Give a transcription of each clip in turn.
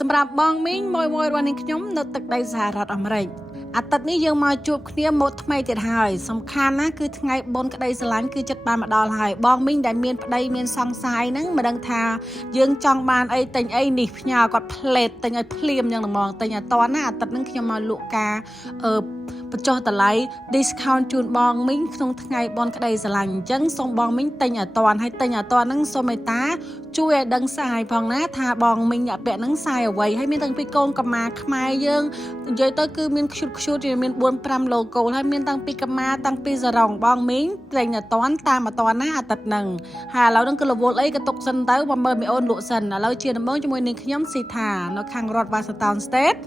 សម្រាប់បងមីងមួយរបស់នាងខ្ញុំនៅទឹកដីសហរដ្ឋអាមេរិកអាទិត្យនេះយើងមកជួបគ្នាមកថ្មីទៀតហើយសំខាន់ណាគឺថ្ងៃបុណ្យក្តីស្រឡាញ់គឺចិត្តបានមកដល់ហើយបងមីងដែលមានប្តីមានសង្សារហ្នឹងមិនដឹងថាយើងចង់បានអីទិញអីនេះផ្ញើគាត់ផ្លេតទិញឲ្យភ្លាមយ៉ាងហ្មងទិញឲ្យតន់ណាអាទិត្យហ្នឹងខ្ញុំមកលក់ការបញ្ចុះតម្លៃ discount ជូនបងមីងក្នុងថ្ងៃបុណ្យក្តីស្រឡាញ់អញ្ចឹងសូមបងមីងទិញឲ្យតន់ហើយទិញឲ្យតន់ហ្នឹងសូមមេត្តាជួយឲ្យដឹងសាយផងណាថាបងមីងអ្នកពាក់ហ្នឹងសាយអ្វីហើយមានតាំងពីកូនកម្មាខ្មែរយើងនិយាយទៅគឺមានខ្ជូតមាន 4-5 logo ហើយមានតាំងពីកម្មាតាំងពីសរងបងមីងទិញឲ្យតន់តាមឲ្យតន់ណាអាទិត្យហ្នឹងហើយឥឡូវហ្នឹងគឺរវល់អីក៏ទុកសិនទៅបើមើលមីអូនលក់សិនឥឡូវជាដំបូងជាមួយនឹងខ្ញុំស៊ីថានៅខាងរដ្ឋ Washington State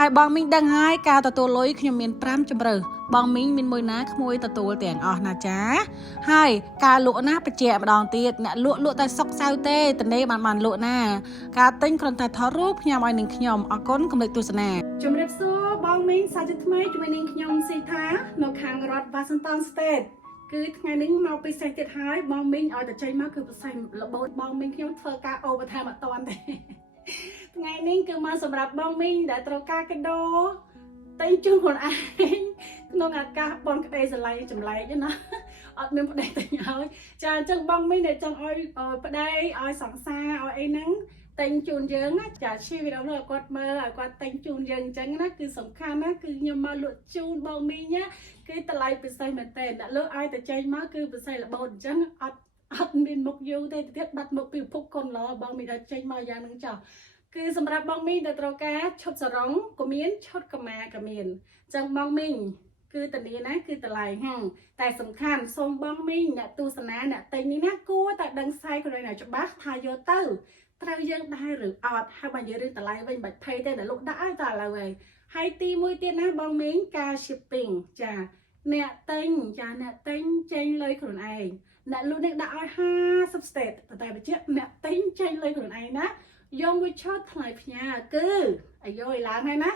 ហើយបងមីងដឹងហើយការទទួលលុយខ្ញុំមាន5ជម្រើសបងមីងមានមួយណាក្មួយទទួលទាំងអស់ណាចាហើយការលក់ណាបញ្ជាក់ម្ដងទៀតអ្នកលក់តែសុកសៅទេតនេបានលក់ណាការទិញគ្រាន់តែថតរូបផ្ញើឲ្យនឹងខ្ញុំអរគុណកុំភ្លេចទស្សនាជំរាបសួរបងមីងសាជាថ្មីជាមួយនឹងខ្ញុំស៊ីថានៅខាងរដ្ឋ Washington State គឺថ្ងៃនេះមកពិសេសទៀតហើយបងមីងឲ្យតែចេញមកគឺពិសេសរបូតបងមីងខ្ញុំធ្វើការអូបថាអត់តាន់ទេថ្ងៃនេះគឺមកសម្រាប់បងមីងដែលត្រូវការកាដូតែជូនខ្លួនឯងក្នុងឱកាសបុណ្យក្តីស្រឡាញ់ចម្លែកណាអត់មានប្តីតែឲ្យចាអញ្ចឹងបងមីងដែលចង់ឲ្យប្តីឲ្យសង្សារឲ្យអីហ្នឹងតែងជូនយើងណាចាឈីវីដេអូនោះឲ្យគាត់មើលឲ្យគាត់តែងជូនយើងអញ្ចឹងណាគឺសំខាន់ណាគឺខ្ញុំមកលក់ជូនបងមីងណាគឺតម្លៃពិសេសមែនតើអ្នកលក់ឲ្យតែចេញមកគឺពិសេសរបូតអញ្ចឹងអត់មានមុខយូរទេទៀតបាត់មុខពីពុកកូនឡបងមីងដែលចេញមកយ៉ាងហ្នឹងចោះគឺសម្រាប់បងមីងដែលត្រូវការឈុតសរងក៏មានឈុតកម្មាក៏មានអញ្ចឹងបងមីងគឺតានេះណាគឺតម្លៃតែសំខាន់សូមបងមីងអ្នកទស្សនាអ្នកទិញនេះណាគួរតែដឹងសាយខ្លួនឯងច្បាស់ថាយកទៅត្រូវយើងដែរឬអត់ហើយបើនិយាយរឿងតម្លៃវិញបាច់ភ័យទេអ្នកលក់ដាក់ឲ្យតែឥឡូវហើយទីមួយទៀតណាបងមីងការ shipping ចាអ្នកទិញចេញលុយខ្លួនឯងអ្នកលក់នេះដាក់ឲ្យ50 state តែបញ្ជាក់អ្នកទិញចេញលុយខ្លួនឯងណាយកមួយឈុតថ្លៃផ្ញើគឺអាយុឲ្យឡើងហើយណា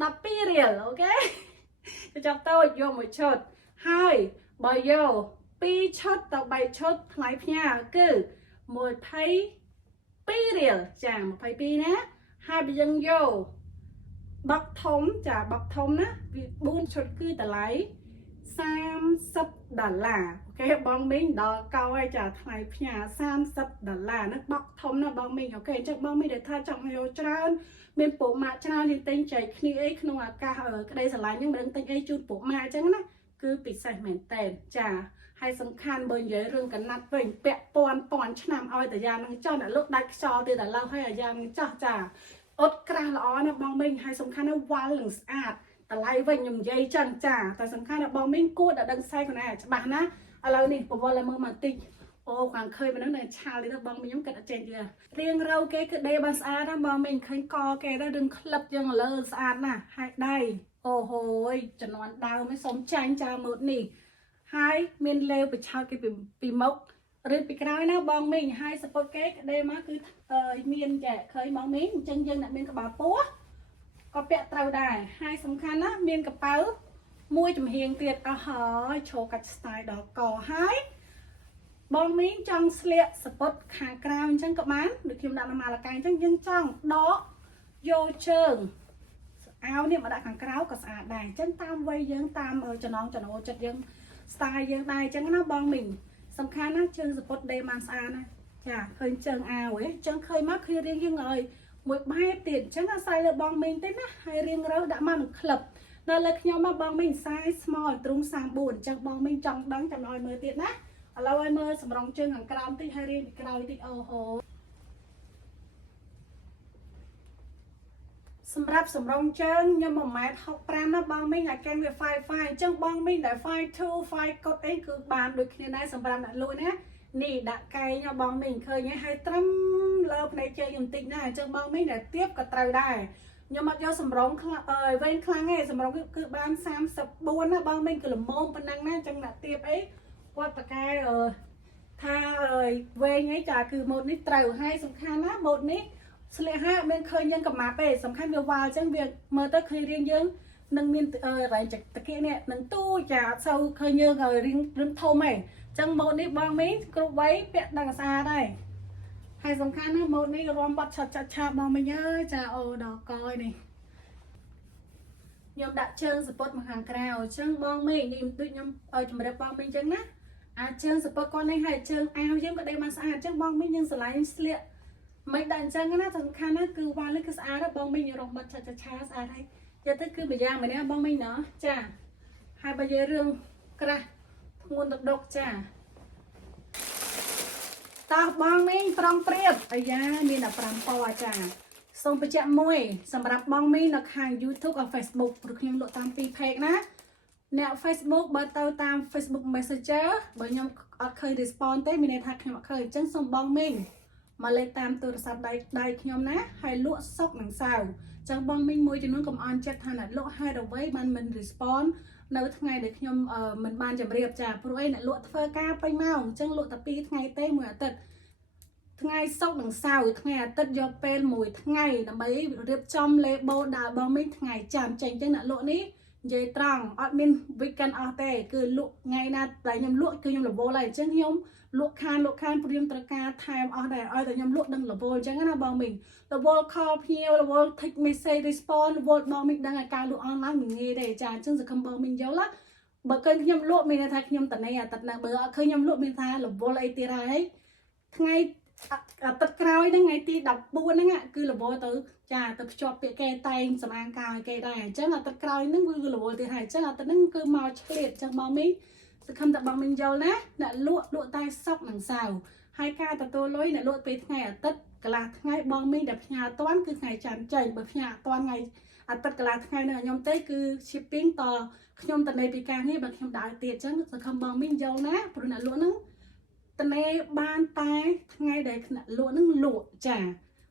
12រៀលអូខេទៅចាប់តូចយកមួយឈុតហើយបើយក2ឈុតទៅ3ឈុតថ្លៃផ្ញើគឺ22រៀលចា22ណាហើយបើយើងយកបុកធំចាបុកធំណា4ឈុតគឺតម្លៃ$30អូខេបងមីងដល់កោហើយចាថ្លៃផ្ញើ$30ហ្នឹងបុកធំណាបងមីងអូខេអញ្ចឹងបងមីងដែលថាចង់យកច្រើនមានពូម៉ាក់ច្រើនយើងទិញចែកគ្នាអីក្នុងឱកាសក្តីស្រឡាញ់ហ្នឹងមិនដឹងទិញអីជូនពូម៉ាក់អញ្ចឹងណាគឺពិសេសមែនតើចាហើយសំខាន់បើនិយាយរឿងកណាត់វិញពាក់ពាន់ឆ្នាំឲ្យតាយ៉ាងហ្នឹងចោះអ្នកលក់ដាច់ខ្យល់ទៀតឥឡូវហើយអាយ៉ាងហ្នឹងចោះចាអត់ក្រាស់ល្អណាបងមីងហើយសំខាន់ណាវ៉ាល់នឹងស្អាតតម្លៃវិញខ្ញុំនិយាយចឹងចាតែសំខាន់ណាបងមីងគួរតែដឹងខ្សែខ្លួនឯងច្បាស់ណាឥឡូវនេះប្រវល់ឲ្យមើលបន្តិចអូខាងឃើញមិនហ្នឹងនៅឆាលនេះបងមីងខ្ញុំគិតអត់ចេញទៀតរៀងរៅគេគឺដេបានស្អាតណាបងមីងឃើញកគេទៅរឿងក្លឹបយ៉ាងលើស្អាតណាហើយដៃអូហូយជំនាន់ដើមឯងសុំចាញ់ចោលម៉ូតនេះហើយមានលេវបិឆោតគេពីមុខឬពីក្រោយណាបងមីងហើយសពតគេដេមកគឺមានចាឃើញបងមីងអញ្ចឹងយើងអ្នកមានក្បាលពោះក៏ពាក់ត្រូវដែរហើយសំខាន់ណាមានកប៉ៅមួយចំហៀងទៀតអស់ហើយឈរកាច់ style ដល់កហើយបងមីងចង់ស្លៀកសពតខាងក្រៅអញ្ចឹងក៏បានដូចខ្ញុំដាក់នៅម៉ាឡាកាអញ្ចឹងយើងចង់ដកយកជើងអាវនេះមកដាក់ខាងក្រៅក៏ស្អាតដែរអញ្ចឹងតាមវ័យយើងតាមចំណងចំណូលចិត្តយើង style យើងដែរអញ្ចឹងណាបងមីងសំខាន់ណាជើងសពតដេបានស្អាតណាចាឃើញជើងអាវអញ្ចឹងឃើញមកគឺរៀងយើងឲ្យមួយបែបទៀតអញ្ចឹងអាស្រ័យលើបងមីងទេណាហើយរៀងរើដាក់មកនឹងក្លឹបដល់លើខ្ញុំមកបងមីង size small ទ្រង់34អញ្ចឹងបងមីងចង់ដឹងចាំឲ្យមើលទៀតណាឥឡូវឲ្យមើលសម្រងជើងខាងក្រោមតិចហើយរៀងពីក្រោយតិចអូហូសម្រាប់សម្រងជើងខ្ញុំ 1.65 ណាបងមីងអាកែនវា 5 អញ្ចឹងបងមីងដែល 5 កត់អីគឺបានដូចគ្នាដែរសម្រាប់អ្នកលក់ណានេះដាក់កែងបងមីងឃើញហើយត្រឹមលើផ្នែកជើងខ្ញុំតិចណាអញ្ចឹងបងមីងដែលទៀបក៏ត្រូវដែរខ្ញុំអត់យកសម្រងវែងខ្លាំងទេសម្រងគឺបាន34ណាបងមីងគឺល្មមប៉ុណ្ណឹងណាអញ្ចឹងដាក់ទៀបអីគាត់តកែថាវែងអីចាគឺម៉ូតនេះត្រូវហើយសំខាន់ណាម៉ូតនេះស្លៀកហើយអត់មានឃើញយើងកម្មាទេសំខាន់វាវ៉ាល់អញ្ចឹងវាមើលទៅឃើញរៀងយើងនឹងមានរ៉ែងតាគៀកនេះនឹងទូចាអត់សូវឃើញយើងរៀងធំទេចឹងម៉ូតនេះបងមីងគ្រប់វ័យពាក់ដឹងស្អាតដែរហ ហើយសំខាន់ណាម៉ូតនេះរំបាត់ឆាប់បងមិញអើយចាអូដល់កយនេះខ្ញុំដាក់ជើងសពុតមកខាងក្រៅអញ្ចឹងបងមិញនេះដូចខ្ញុំឲ្យជំរាបបងមិញអញ្ចឹងណាអាចជើងសពុតគាត់នេះហើយជើងអាវយើងក៏ដេកបានស្អាតអញ្ចឹងបងមិញយើងស្រឡាញ់ស្លៀកមិនដាក់អញ្ចឹងណាសំខាន់ណាគឺវ៉ាលនេះគឺស្អាតណាបងមិញរំបាត់ឆាស្អាតហើយយកទៅគឺម្យ៉ាងម្នាក់បងមិញណោះចាហើយបើនិយាយរឿងក្រាស់ធ្ងន់ដុកចាតោះបងមីងប្រងព្រៀបអាយ៉ាមានតែ5ពណ៌ចាសូមបញ្ជាក់មួយសម្រាប់បងមីងនៅខាង YouTube និង Facebook ព្រោះខ្ញុំលក់តាម2 page ណាអ្នក Facebook បើទៅតាម Facebook Messenger បើខ្ញុំអត់ឃើញ response ទេមានន័យថាខ្ញុំអត់ឃើញអញ្ចឹងសូមបងមីងមកលេខតាមទូរស័ព្ទដៃខ្ញុំណាហើយលក់សុកនឹងសៅអញ្ចឹងបងមីងមួយចំនួនកុំអន់ចិត្តថាអ្នកលក់ហេតុអ្វីបានមិន response នៅថ្ងៃដែលខ្ញុំមិនបានជម្រាបចាព្រោះអីអ្នកលក់ធ្វើការពេញម៉ោងអញ្ចឹងលក់តែ2ថ្ងៃទេមួយអាទិត្យថ្ងៃសុក្រនិងសៅរ៍ថ្ងៃអាទិត្យយកពេល1ថ្ងៃដើម្បីរៀបចំ label ដើរបងមីងថ្ងៃច័ន្ទចេញចឹងអ្នកលក់នេះនិយាយត្រង់អត់មាន weekend អស់ទេគឺលក់ថ្ងៃណាតែខ្ញុំលក់គឺខ្ញុំរវល់ហើយអញ្ចឹងខ្ញុំលក់ខានព្រមត្រូវការថែមអស់ដែរឲ្យតែខ្ញុំលក់ដឹងរវល់អញ្ចឹងណាបងមីងរវល់ call ភ្ញៀវរវល់ take message response រវល់បងមីងដឹងថាការលក់ online មិនងាយទេចាអញ្ចឹងសង្ឃឹមបងមីងយល់ណាបើឃើញខ្ញុំលក់មានន័យថាខ្ញុំតនេអាទិត្យណាបើអត់ឃើញខ្ញុំលក់មានថារវល់អីទៀតហើយថ្ងៃអាទិត្យក្រោយហ្នឹងថ្ងៃទី14ហ្នឹងគឺរវល់ទៅចាទៅភ្ជាប់ពាក្យគេតែងសម្អាងការឲ្យគេដែរអញ្ចឹងអាទិត្យក្រោយហ្នឹងគឺរវល់ទៀតហើយអញ្ចឹងអាទិត្យហ្នឹងគឺមកឆ្លៀតអញ្ចឹងបងមីងសង្ឃឹមតែបងមីងយល់ណាអ្នកលក់តែសុកនិងសៅរ៍ហើយការទទួលលុយអ្នកលក់ពេលថ្ងៃអាទិត្យកន្លះថ្ងៃបងមីងដែលផ្ញើអត់ទាន់គឺថ្ងៃច័ន្ទចេញបើផ្ញើអត់ទាន់ថ្ងៃអាទិត្យកន្លះថ្ងៃនឹងខ្ញុំទេគឺ shipping តខ្ញុំតនេពីការនេះបើខ្ញុំដាក់ឲ្យទៀតអញ្ចឹងសង្ឃឹមបងមីងយល់ណាព្រោះអ្នកលក់ហ្នឹងតនេបានតែថ្ងៃដែលអ្នកលក់ហ្នឹងលក់ចា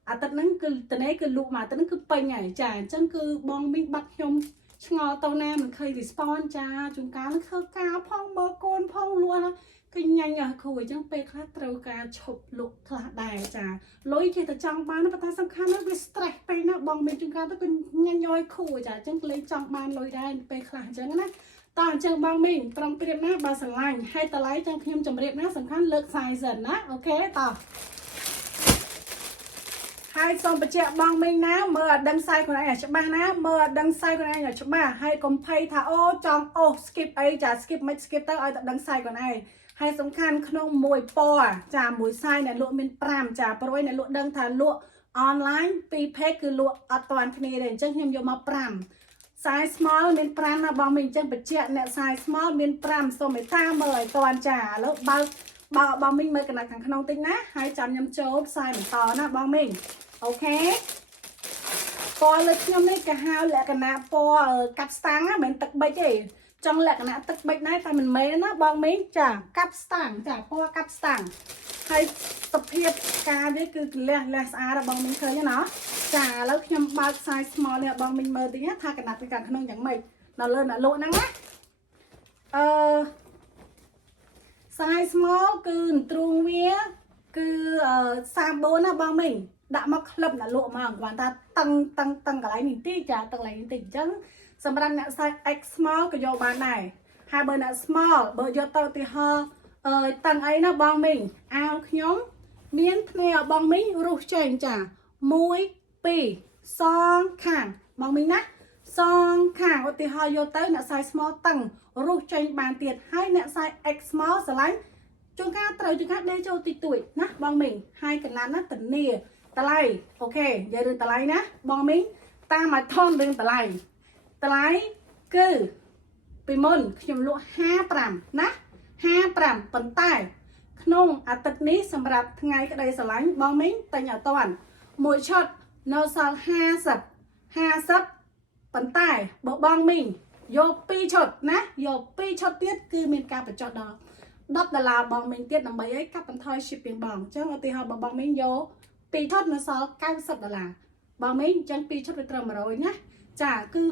អាទិត្យហ្នឹងគឺតនេគឺលក់មកអាទិត្យហ្នឹងគឺពេញហើយចាអញ្ចឹងគឺបងមីងបាត់ខ្ញុំឆ្ងល់ទៅណាមិនឃើញ response ចាជួនកាលធ្វើការផងមើលកូនផងលក់គឺញ៉ាញ់ឲ្យគ្រូអញ្ចឹងពេលខ្លះត្រូវការឈប់លក់ខ្លះដែរចាលុយចេះតែចង់បានប៉ុន្តែសំខាន់ណាស់វា stress ពេកណាបងមានជួនកាលទៅគឺញ៉ាញ់ឲ្យគ្រូចាអញ្ចឹងលេងចង់បានលុយដែរពេលខ្លះអញ្ចឹងណាតោះអញ្ចឹងបងមីងប្រុងប្រៀបណាបើស្រឡាញ់ហើយតម្លៃចឹងខ្ញុំជម្រាបណាសំខាន់លើក size សិនណាអូខេតោះហើយសូមបញ្ជាក់បងមីងណាមើលអត់ដឹង size ខ្លួនឯងឲ្យច្បាស់ណាមើលអត់ដឹង size ខ្លួនឯងឲ្យច្បាស់ហើយកុំភ័យថាអូចង់អូស skip អីចា skip មិន skip ទៅឲ្យតែដឹង size ខ្លួនឯងហើយសំខាន់ក្នុងមួយពណ៌ចាមួយ size អ្នកលក់មាន5ចាព្រោះអ្នកលក់ដឹងថាលក់ online 2 page គឺលក់អត់តាន់គ្នាទេអញ្ចឹងខ្ញុំយកមក5 size small មាន5ណាបងមីងអញ្ចឹងបញ្ជាក់អ្នក size small មាន5សូមមេត្តាមើលឲ្យតាន់ចាឥឡូវបើបងមីងមើលកណ្ដាលខាងក្នុងតិចណាហើយចាំខ្ញុំចូលផ្សាយបន្តណាបងមីងអូខេពណ៌លើខ្ញុំនេះគេហៅលក្ខណៈពណ៌កាប់ស្តាំងណាមិនទឹកប៊ិចទេចង់លក្ខណៈទឹកប៊ិចដែរតែមិនមែនណាបងមីងចាកាប់ស្តាំងចាពណ៌កាប់ស្តាំងហើយសភាពការនេះគឺលះស្អាតបងមីងឃើញណាចាឥឡូវខ្ញុំបើក size small នេះបងមីងមើលតិចណាថាកណ្ដាលពីខាងក្នុងយ៉ាងម៉េចនៅលើអ្នកលក់ហ្នឹងណាsize small គឺទ្រូងវាគឺ34ណាបងមីងដាក់មកក្លឹបអ្នកលក់មកគាត់ថាតឹងកន្លែងនេះតិចចាតឹងកន្លែងនេះតិចអញ្ចឹងសម្រាប់អ្នក size X small ក៏យកបានដែរហើយបើអ្នក small បើយកទៅឧទាហរណ៍តឹងអីណាបងមីងអាវខ្ញុំមានភ្នែកបងមីងរុះចេញចា1 2សងខាងបងមីងណាសងខាងឧទាហរណ៍យកទៅអ្នក size small តឹងរុះចេញបានទៀតហើយអ្នក size X small ស្រឡាញ់ជួនកាលត្រូវជួនកាលដេកចូលតិចតួចណាបងមីងហើយកណ្ដាលណាធានាតម្លៃអូខេនិយាយរឿងតម្លៃណាបងមីងតាមឲ្យថនរឿងតម្លៃគឺពីមុនខ្ញុំលក់55ណា55ប៉ុន្តែក្នុងអាទិត្យនេះសម្រាប់ថ្ងៃក្តីស្រឡាញ់បងមីងតែញអត់តាន់មួយឈុតនៅសល់50ប៉ុន្តែបើបងមីងយក2ឈុតណាយក2ឈុតទៀតគឺមានការបញ្ចុះដល់$10បងមីងទៀតដើម្បីឲ្យកាត់បន្ថយ shipping បងអញ្ចឹងឧទាហរណ៍បើបងមីងយក2ឈុតនៅសល់$90បងមីងអញ្ចឹង2ឈុតវាត្រឹម100ណាចាគឺ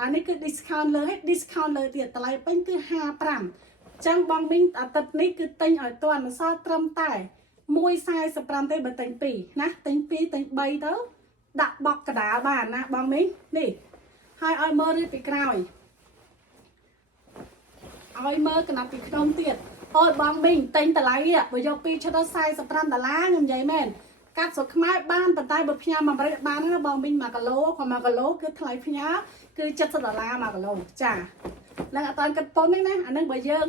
អានេះគឺ discount លើឲ្យ discount លើទៀតតម្លៃពេញគឺ55អញ្ចឹងបងមីងអាទិត្យនេះគឺទិញឲ្យទាន់នៅសល់ត្រឹមតែ145ទេបើទិញ2ណាទិញ2ទិញ3ទៅដាក់បកកដាលបានណាបងមីងនេះហើយឲ្យមើលរៀបពីក្រោយឲ្យមើលកណ្ដាប់ពីក្នុងទៀតអូយបងមីងទិញតម្លៃបើយក2ឈុតដល់$45ខ្ញុំនិយាយមែន កាត់ស្រុកខ្មែរបានប៉ុន្តែបើផ្ញើមកអាមេរិកបានណាបងមីង1គីឡូគាត់1គីឡូគឺថ្លៃផ្ញើគឺ$701គីឡូចានឹងអត់តានគិតប៉ុនទេណាអានឹងបើយើង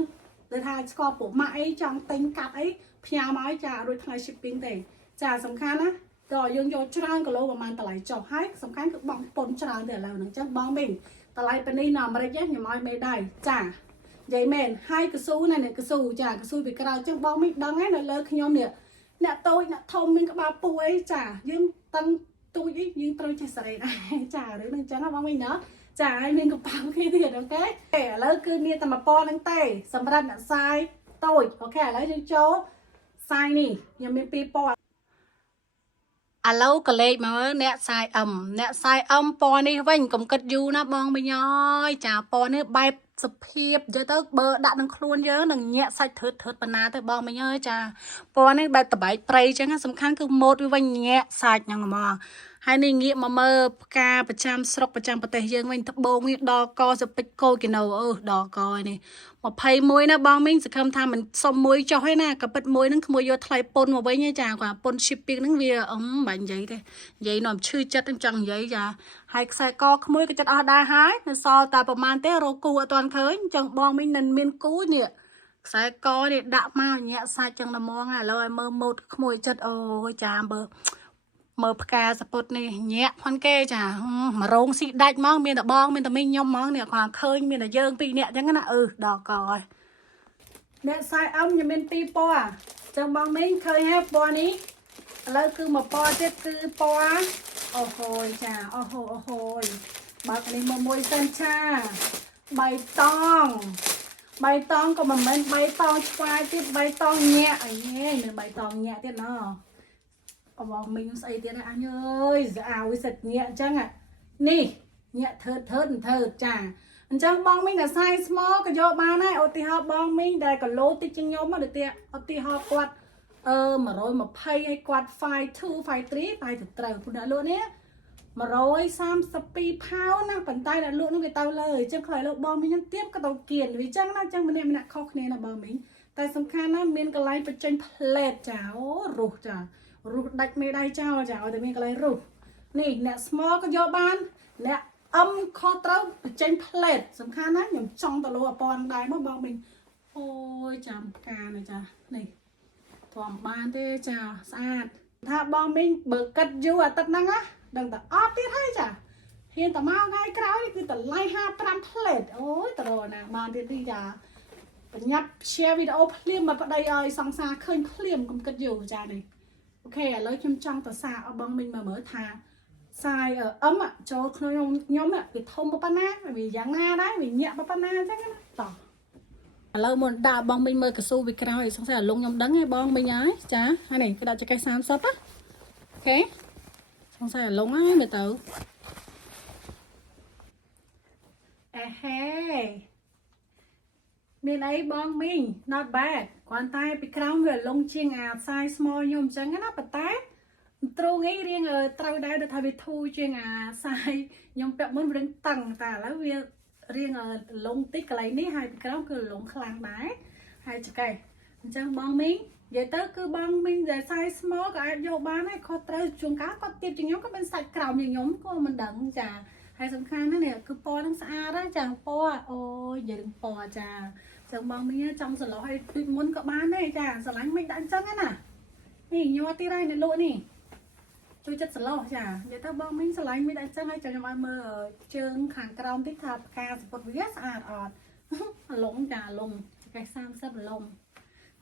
ទៅថាស្គាល់ពួកម៉ាក់អីចង់ទិញកាត់អីផ្ញើមកចារួចថ្លៃ shipping ទេចាសំខាន់ណាក៏យើងយកច្រើនគីឡូប្រហែលតម្លៃចុះហើយសំខាន់គឺបងប៉ុនច្រើនទេឥឡូវហ្នឹងចឹងបងមីងតម្លៃប៉ានេះនៅអាមេរិកខ្ញុំឲ្យមេដៃចានិយាយមែនហើយកស៊ូណានេះកស៊ូចាកស៊ូពីក្រៅចឹងបងមីងដឹងហើយនៅលើខ្ញុំនេះអ្នកតូចអ្នកធំមានក្បាលពូអីចាយើងតឹងទូចអីយើងត្រូវចេះសេរីដែរចារឿងហ្នឹងចឹងណាបងមីងណាចាហើយមានកប៉ាល់គេទៀតអូខេឥឡូវគឺមានតែ1ពណ៌ហ្នឹងទេសម្រាប់អ្នកសាយតូចអូខេឥឡូវយើងចូលសាយនេះខ្ញុំមាន2ពណ៌ឥឡូវក៏លេខមកអ្នកសាយអ្នកសាយពណ៌នេះវិញកុំគិតយូរណាបងមីងអើយចាពណ៌នេះបែបសុភាពយកទៅបើដាក់នឹងខ្លួនយើងនឹងញាក់សាច់ធឺតបណ្ណាទៅបងមីងអើយចាពណ៌នេះបែបតបែកព្រៃចឹងសំខាន់គឺម៉ូតវាវិញញាក់សាច់ហ្នឹងហ្មងហើយនេះងាកមកមើលផ្កាប្រចាំស្រុកប្រចាំប្រទេសយើងវិញត្បូងនេះដកសពេចកូគីណូដកនេះ21ណាបងមីងសង្ឃឹមថាមិនសុំមួយចុះទេណាក៏ពិតមួយហ្នឹងក្មួយយកថ្លៃពុនមកវិញទេចាគាត់ពុន shipping ហ្នឹងវាបាញ់និយាយទេនិយាយនាំឈឺចិត្តអញ្ចឹងនិយាយចាហើយខ្សែកក្មួយក៏ចិត្តអស់ដែរហើយនៅសល់តែប្រហែលទេរកគូអត់ទាន់ឃើញអញ្ចឹងបងមីងមិនមានគូនេះខ្សែកនេះដាក់មកញាក់សាច់ចឹងតែហ្មងឥឡូវឲ្យមើលម៉ូតក្មួយចិត្តអូយចាមើលផ្កាសពុតនេះញាក់ផនគេចាមករោងស៊ីដាច់ហ្មងមានតែបងមានតែមីងខ្ញុំហ្មងនេះគាត់ឃើញមានតែយើង2នាក់អញ្ចឹងណាដល់កហើយអ្នកសាយខ្ញុំមាន2ពណ៌ចឹងបងមីងឃើញហើយពណ៌នេះឥឡូវគឺ1ពណ៌ទៀតគឺពណ៌អូហូយចាអូហូយបើកនេះមកមួយសិនចាបៃតងក៏មិនមែនបៃតងឆ្វាយទៀតបៃតងញាក់អីមានបៃតងញាក់ទៀតណ៎បងមីងស្អីទៀតអញអើយស្អាវសិតញាក់អញ្ចឹងនេះញាក់ធឺតចាអញ្ចឹងបងមីងតែសាយស្មោក៏យកបានដែរឧទាហរណ៍បងមីងដែលគីឡូតិចជាងខ្ញុំដូចតែឧទាហរណ៍គាត់120ហើយគាត់52 53បាយទៅត្រូវព្រោះអ្នកលក់នេះ132ផោនណាប៉ុន្តែអ្នកលក់នោះវាទៅលើអញ្ចឹងខ្លះលោកបងមីងខ្ញុំទៀតក៏ទៅគៀនវាអញ្ចឹងណាអញ្ចឹងម្នាក់ខុសគ្នាណាបងមីងតែសំខាន់ណាមានកន្លែងបញ្ចេញផ្លែតចាអូរស់ចារុះដាច់មេដៃចោលចាឲ្យតែមានកន្លែងរុះនេះអ្នក small ក៏យកបានអ្នកខុសត្រូវបញ្ចេញផ្លែតសំខាន់ណាខ្ញុំចង់ទៅលោអពណ៌ដែរមកបងមីងអូយចាំផ្កាណាចានេះធំបានទេចាស្អាតថាបងមីងបើកាត់យូរអាទិត្យហ្នឹងណាដឹងតែអត់ទៀតហើយចាហ៊ានតែមកថ្ងៃក្រោយគឺតម្លៃ55ផ្លែតអូយតរណាបានទៀតនេះចាបញ្ញាប់ share វីដេអូភ្លាមមកប្តីឲ្យសង្សារឃើញភ្លាមកុំគិតយូរចានេះអូខេឥឡូវខ្ញុំចង់ទៅសាឲ្យបងមីងមើលថាសាយចូលក្នុងខ្ញុំវាធំប៉ុណ្ណាវាយ៉ាងណាដែរវាញាក់ប៉ុណ្ណាអញ្ចឹងណាតោះឥឡូវមុនដាក់បងមីងមើលកស៊ូវាក្រោយសង្ស័យអាលងខ្ញុំដឹងឯងបងមីងហើយចាហើយនេះគេដាក់ចកេះ30ណាអូខេសង្ស័យអាលងហើយមើលទៅអេហេមានអីបងមីង not bad គ្រាន់តែពីក្រោមវាលងជាងអាសាយ small ខ្ញុំអញ្ចឹងណាប៉ុន្តែទ្រូងអីរៀងត្រូវដែរដូចថាវាធូរជាងអាសាយខ្ញុំពាក់មុនវារៀងតឹងតែឥឡូវវារៀងលងតិចកន្លែងនេះហើយពីក្រោមគឺលងខ្លាំងដែរហើយចកេះអញ្ចឹងបងមីងនិយាយទៅគឺបងមីងដែលសាយ small ក៏អាចយកបានដែរខុសត្រូវជួនកាលគាត់ទៀបជាងខ្ញុំក៏មានសាច់ក្រោមជាងខ្ញុំក៏មិនដឹងចាហើយសំខាន់ណាស់នេះគឺពណ៌នឹងស្អាតណាស់ចាពណ៌អូយនិយាយរឿងពណ៌ចាចឹងបងមីងចង់សន្លោះឲ្យដូចមុនក៏បានដែរចាស្រឡាញ់មិនដាក់អញ្ចឹងណានេះញ័រទីរ៉ៃនៅលក់នេះជួយចិត្តសន្លោះចានិយាយទៅបងមីងស្រឡាញ់មិនដាក់អញ្ចឹងហើយចាំខ្ញុំឲ្យមើលជើងខាងក្រោមតិចថាផ្កាសពុតវាស្អាតអត់លងចាលងកែ30លង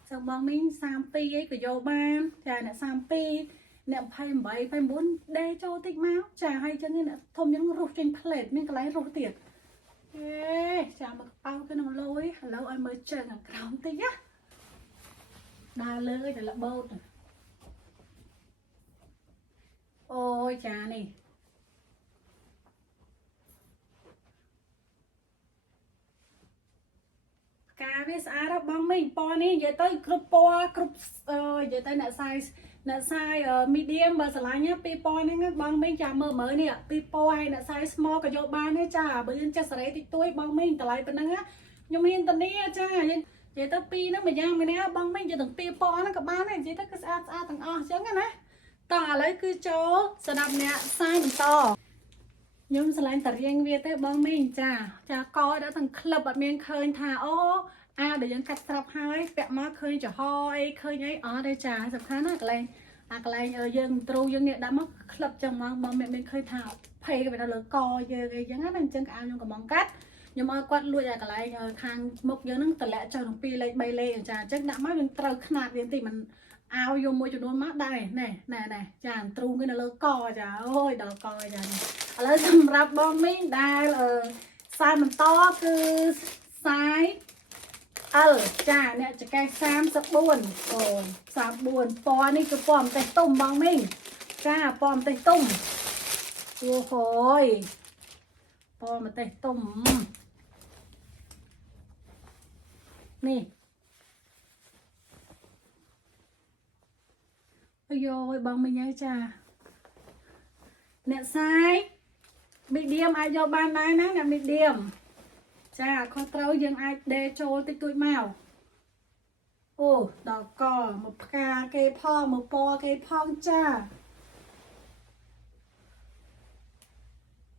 ចឹងបងមីង32អីក៏យកបានចាអ្នក32អ្នក28 29ដេចូលតិចមកចាហើយចឹងអ្នកធំចឹងរុះចេញផ្លេតមានកន្លែងរុះទៀតអេចាំមកប៉ៅទៅនឹងលយឥឡូវឲ្យមើលជើងខាងក្រោមតិចណាដើរលើតែលបោតអូយចានេះការវាស្អាតបងមីងពណ៌នេះនិយាយទៅគ្រប់ពណ៌គ្រប់និយាយទៅអ្នកសាយ medium បើស្រឡាញ់ពីពណ៌ហ្នឹងបងមីងចាំមើលនេះពីពណ៌ហើយអ្នកសាយ small ក៏យកបានទេចាបើយើងចេះសេរីតិចតួចបងមីងតម្លៃប៉ុណ្ណឹងខ្ញុំហ៊ានតានីចាយើងនិយាយទៅពីហ្នឹងម្យ៉ាងម្នាក់បងមីងយកទាំងពីរពណ៌ហ្នឹងក៏បានដែរនិយាយទៅគឺស្អាតទាំងអស់អញ្ចឹងណា តោះឥឡូវគឺចូលសម្រាប់អ្នកសាយបន្តខ្ញុំឆ្លាញ់តរៀងវាទេបងមីងចាកឲ្យដល់ទាំងក្លឹបអត់មានឃើញថាអូដែលយើងកាត់ស្រាប់ហើយពាក់មកឃើញចំហអីឃើញអីអត់ទេចាសំខាន់ណាកន្លែងយើងទ្រូយើងនេះដាក់មកក្លឹបចឹងមកបងមានឃើញថាភ័យទៅលើកយើងអីចឹងណាអញ្ចឹងក៏ខ្ញុំកំងកាត់ខ្ញុំឲ្យគាត់លួចឲ្យកន្លែងខាងមុខយើងហ្នឹងតម្លាក់ចុះទាំង2លេខ3លេខចាអញ្ចឹងដាក់មកយើងត្រូវខ្នាតវាបន្តិចមិនឲ្យយកមួយចំនួនមកដែរណែចាទ្រូងវានៅលើកចាអូយដល់កចាឥឡូវសម្រាប់បងមីងដែលខ្សែបន្តគឺខ្សែ L ចាអ្នកចកេះ34អូ34ពណ៌នេះគឺពណ៌ម្ទេសទុំបងមីងចាពណ៌ម្ទេសទុំអូហូយពណ៌ម្ទេសទុំនេះអាយយបងមីងហើយចាអ្នកសាយ medium អាចយកបានដែរណាអ្នក medium ចាខុសត្រូវយើងអាចដេចូលតិចតួចមកអូដល់កមកផ្កាគេផងមកពណ៌គេផងចា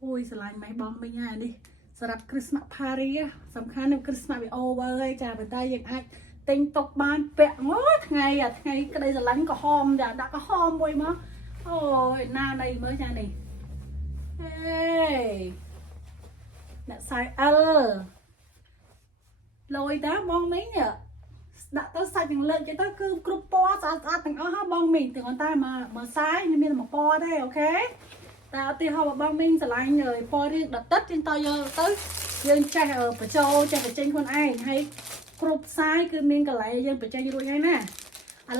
អូយស្រឡាញ់ម៉េះបងមិញហើយនេះសម្រាប់គ្រីស្មាស់ផារីសំខាន់នឹងគ្រីស្មាស់វាអូវើហើយចាប៉ុន្តែយើងអាចទិញតុកបានពាក់អូថ្ងៃក្តីស្រឡាញ់ក្រហមចាដាក់ក្រហមមួយមកអូយណានៃមើលចានេះហេអ្នកសាយ L លយតាបងមីងដាក់ទៅសាច់នឹងលើកទៅគឺគ្រប់ពណ៌ស្អាតទាំងអស់ហ៎បងមីងទាំងតែមកសាយមានតែមួយពណ៌ទេអូខេតែឧទាហរណ៍បងមីងឆ្លាញ់ពណ៌រៀងដិតយើងទៅយកទៅយើងចេះបញ្ចូលចេះបញ្ចេញខ្លួនឯងហើយគ្រប់ខ្សែគឺមានកន្លែងយើងបញ្ចេញរួចហើយណាឥ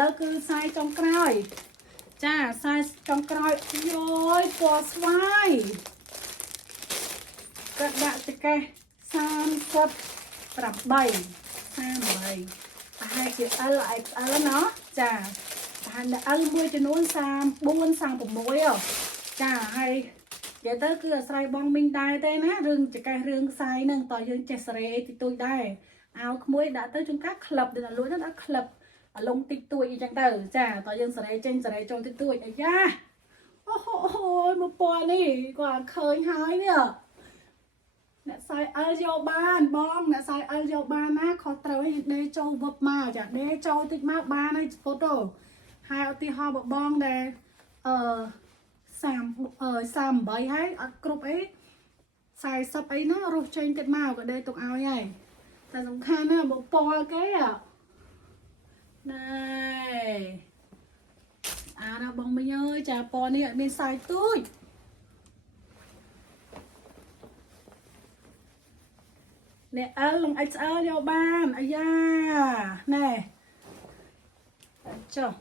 ឡូវគឺខ្សែចុងក្រោយចាខ្សែចុងក្រោយយោយពណ៌ស្វាយក៏ដាក់ចកេះ38ប្រហែលជា L XL ណោះចាប្រហែល L មួយចំនួន34 36ចាហើយនិយាយទៅគឺអាស្រ័យបងមីងដែរទេណារឿងចកេះរឿងខ្សែហ្នឹងតើយើងចេះសេរីតិចតួចដែរអាវក្មួយដាក់ទៅជួនកាលក្លឹបទៅលួចទៅដាក់ក្លឹបអាលងតិចតួចអីចឹងទៅចាតើយើងសេរីចេញសេរីចូលតិចតួចអាយ៉ាអូមកពណ៌នេះគាត់ឃើញហើយនេះអ្នកសាយ L យកបានបងអ្នកសាយ L យកបានណាខុសត្រូវឲ្យដេចូលវឹបមកចាដេចូលតិចមកបានហើយស្ពុតទៅហើយឧទាហរណ៍បងដែល38ហើយអត់គ្រប់អី40អីណារស់ចេញទៀតមកក៏ដេទុកឲ្យហើយតែសំខាន់ណាបើពណ៌គេណែណាបងមីងអើយចាពណ៌នេះអត់មានសាយទូចអ្នក L និង XL យកបានអាយ៉ាណែចុះ